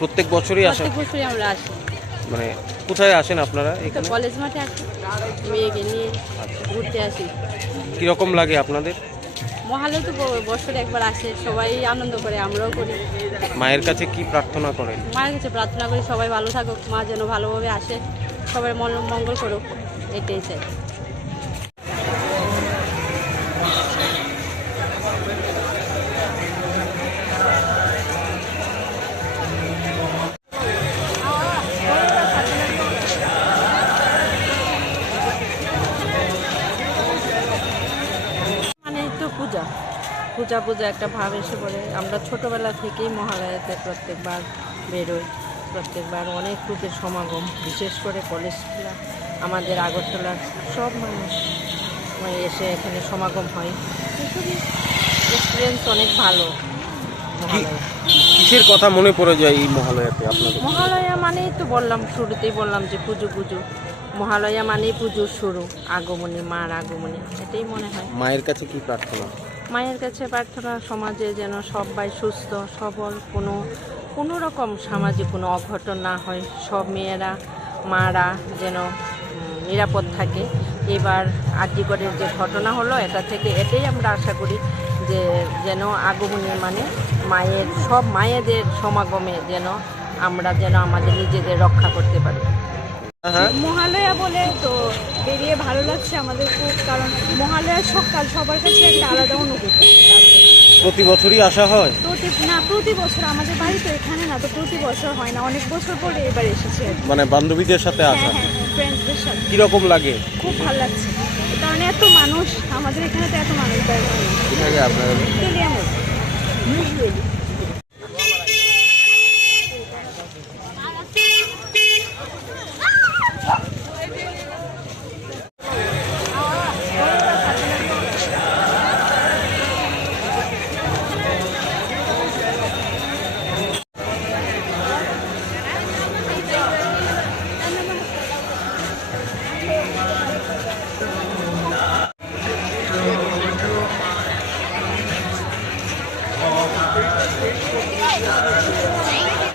প্রত্যেক বছরই আসেন? প্রত্যেক বছরই আমরা আসি। মানে কোথায় আসেন আপনারা এখানে? কলেজ মাঠে আসি। মেয়েকে নিয়ে ঘুরতে আসি। কীরকম লাগে আপনাদের? মহালয় তো বছরে একবার আসে সবাই আনন্দ করে আমরাও করি। মায়ের কাছে কি প্রার্থনা করেন? মায়ের কাছে প্রার্থনা করি সবাই ভালো থাকুক মা যেন ভালোভাবে আসে সবাই মন মঙ্গল করুক এটাই চাই। পূজা পূজা একটা ভাব এসে পড়ে। আমরা ছোটবেলা থেকেই মহালয়াতে প্রত্যেকবার বেরোই প্রত্যেকবার অনেক লোকের সমাগম বিশেষ করে কলেজ আমাদের আগরতলার সব মানুষ মানে এসে এখানে সমাগম হয়। এক্সপিরিয়েন্স অনেক ভালো কিসের কথা মনে পড়ে যায় এই মহালয়াতে আপনাদের? মহালয়া মানেই তো বললাম শুরুতেই বললাম যে পুজো পুজো। মহালয়া মানেই পুজোর শুরু আগমনী মার আগমনী এটাই মনে হয়। মায়ের কাছে কি প্রার্থনা? মায়ের কাছে প্রার্থনা, সমাজে যেন সবাই সুস্থ, সবল, কোনো কোনো রকম সামাজিক কোনো অঘটন না হয়। সব মেয়েরা, মারা যেন নিরাপদ থাকে। এবার আর্যিকরের যে ঘটনা হলো, এটা থেকে এটাই আমরা আশা করি যে, যেন আগমনী মানে মায়ের, সব মায়েদের সমাগমে যেন আমরা যেন আমাদের নিজেদের রক্ষা করতে পারি। মহালয়া বলে তো বেরিয়ে ভালো লাগছে আমাদের খুব কারণ মহালয়ার সকাল সবার কাছে একটা আলাদা অনুভূতি। প্রতি বছরই আসা হয়? প্রতি না প্রতি বছর আমাদের বাড়ি তো এখানে না তো প্রতি বছর হয় না অনেক বছর পরে এবার এসেছে মানে বান্ধবীদের সাথে হ্যাঁ আসা? হ্যাঁ ফ্রেন্ডসদের সাথে। কীরকম লাগে? খুব ভালো লাগছে। কারণ এত মানুষ আমাদের এখানে তো এত মানুষ কোথায় আপনারা